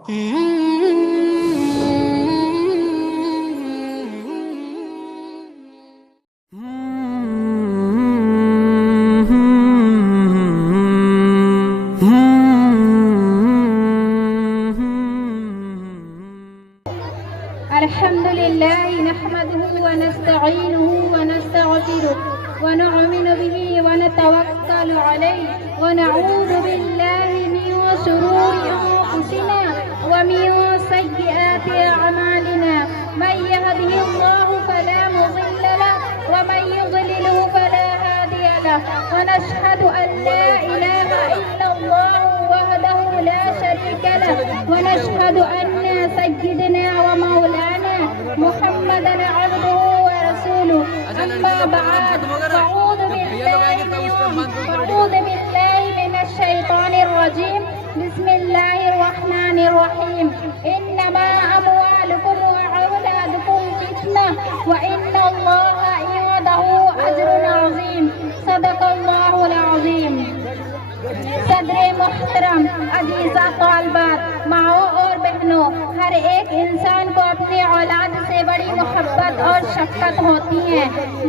الحمدللہ نحمده ونستعینه ونستغفره ونؤمن به ونتوکل علیہ ونعوذ باللہ من شرور انفسنا ومن سیئات اعمالنا من يهده الله فلا مضل له ومن يضلل فلا هادي له ونشهد ان لا اله الا الله وحده لا شريك له ونشهد ان سيدنا ومولانا محمدا عبده ورسوله اما بعد فاعوذ بالله من الشيطان الرجيم بسم الله الرحمن الرحيم انما اموالكم واولادكم فتنة وان الله عنده اجر عظيم صدق الله العظيم صدر محترم عزیزہ طالبات ماؤں اور بہنوں، ہر ایک انسان کو اپنی اولاد سے بڑی محبت اور شفقت ہوتی ہے،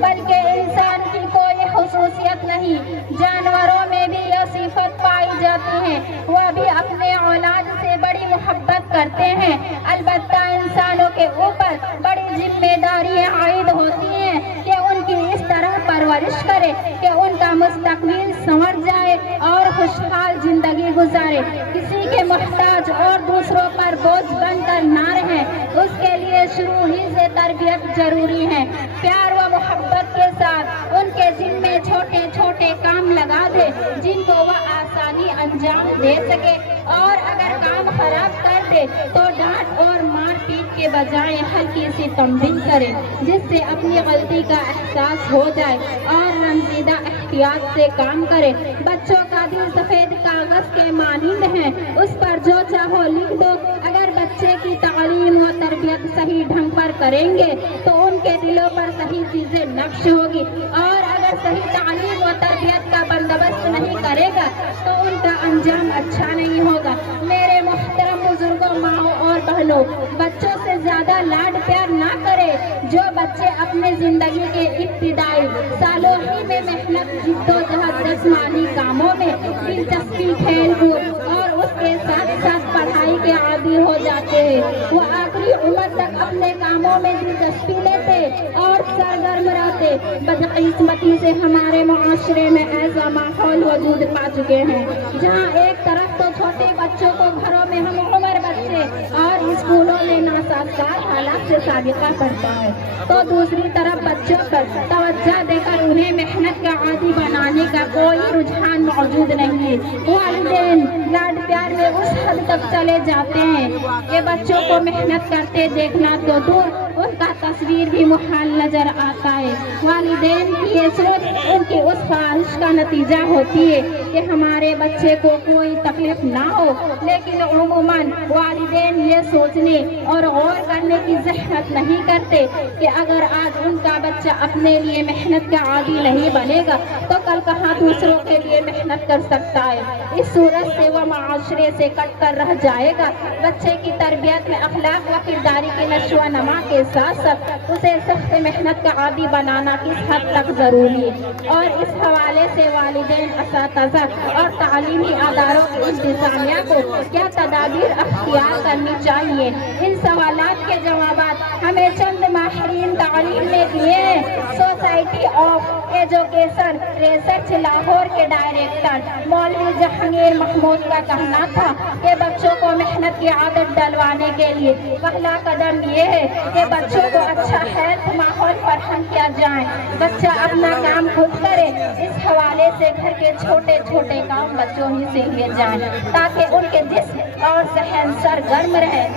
بلکہ انسان کی کوئی خصوصیت نہیں، جانوروں میں بھی یہ صفت پائی جاتی ہے، وہ بھی اپنے اولاد سے بڑی محبت کرتے ہیں۔ البتہ انسانوں کے اوپر بڑی ذمہ داریاں عائد ہوتی ہیں کہ ان کی اس طرح پرورش کرے کہ ان کا مستقبل سنور جائے اور خوشحال زندگی گزارے، کسی کے محتاج اور دوسروں پر بوجھ بن کر نہ رہے۔ اس کے لیے شروع ہی سے تربیت ضروری ہے، پیار و محبت کے ساتھ ان کے ذمے چھوٹے چھوٹے کام لگا دے جن کو وہ آسانی انجام دے سکے، اور اگر کام خراب کر دے تو ڈانٹ اور مار پیٹ کے بجائے ہلکی سی تنبیہ کرے جس سے اپنی غلطی کا احساس ہو جائے اور رنجیدہ احتیاط سے کام کرے۔ بچوں کا دل سفید کاغذ کے مانند ہے، اس پر جو چاہو لکھ دو۔ اگر بچے کی تعلیم و تربیت صحیح ڈھنگ پر کریں گے تو ان کے دلوں پر صحیح چیزیں نقش ہوگی، اور اگر صحیح تعلیم و تربیت کا بندوبست نہیں کرے گا تو ان کا انجام اچھا نہیں ہوگا۔ میرے محترم بزرگوں، ماؤں اور بہنوں، بچوں سے زیادہ لاڈ پیار نہ کرے۔ جو بچے اپنے زندگی کے ابتدائی سالوں ہی میں محنت، جد و جہد، جسمانی کاموں میں دلچسپی، کھیل کود اور اس کے ساتھ ساتھ پڑھائی کے عادی ہو جاتے ہیں، وہ آخری عمر تک اپنے کاموں میں دلچسپی لیتے اور سرگرم رہتے۔ بدقسمتی سے ہمارے معاشرے میں ایسا ماحول وجود پا چکے ہیں جہاں ایک طرف تو چھوٹے بچوں کو گھروں میں ہم عمر بچے اور اسکولوں میں ناسازگار حالات سے سابقہ پڑتا ہے، تو دوسری طرف بچوں پر توجہ دے کر انہیں محنت کا عادی بنانے کا کوئی رجحان موجود نہیں ہے۔ والدین لاڈ پیار میں اس حد تک چلے جاتے ہیں کہ بچوں کو محنت کرتے دیکھنا تو دور، ان کا تصویر بھی محال نظر آتا ہے۔ والدین کی یہ سوچ ان کی اس خواہش کا نتیجہ ہوتی ہے کہ ہمارے بچے کو کوئی تکلیف نہ ہو، لیکن عموماً والدین یہ سوچنے اور غور کرنے کی زحمت نہیں کرتے کہ اگر آج ان کا بچہ اپنے لیے محنت کا عادی نہیں بنے گا تو کل کہاں دوسروں کے لیے محنت کر سکتا ہے۔ اس صورت سے وہ معاشرے سے کٹ کر رہ جائے گا۔ بچے کی تربیت میں اخلاق و کرداری کی نشو و نما کے ساتھ ساتھ اسے سخت محنت کا عادی بنانا کس حد تک ضروری ہے، اور اس حوالے سے والدین، اساتذہ اور تعلیمی اداروں کی انتظامیہ کو کیا تدابیر اختیار کرنی چاہیے؟ ان سوالات کے جوابات ہمیں چند ماہرین تعلیم نے دیے ہیں۔ Society of education research Lahore کے ڈائریکٹر مولوی جہانگیر محمود کا کہنا تھا کہ بچوں کو محنت کی عادت ڈلوانے کے لیے پہلا قدم یہ ہے کہ بچوں کو اچھا ہیلتھ ماحول فراہم کیا جائے، بچہ اپنا کام خود کرے۔ اس حوالے سے گھر کے چھوٹے چھوٹے کام بچوں ہی سے لیے جائیں تاکہ ان کے جسم اور ذہن سرگرم رہے۔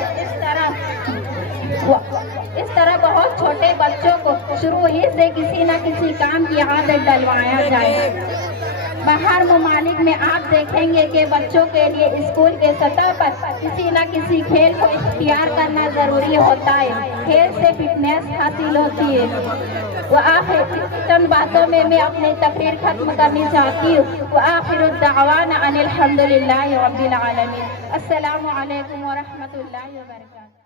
اس طرح بہت چھوٹے بچوں کو شروع ہی سے کسی نہ کسی کام کی عادت ڈلوایا جائے۔ باہر ممالک میں آپ دیکھیں گے کہ بچوں کے لیے اسکول کے سطح پر کسی نہ کسی کھیل کو اختیار کرنا ضروری ہوتا ہے، کھیل سے فٹنس حاصل ہوتی ہے۔ وآخر چند باتوں میں اپنی تقریر ختم کرنی چاہتی ہوں۔ وآخر الدعوانا ان الحمد للہ رب العالمین۔ السلام علیکم ورحمۃ اللہ وبرکاتہ۔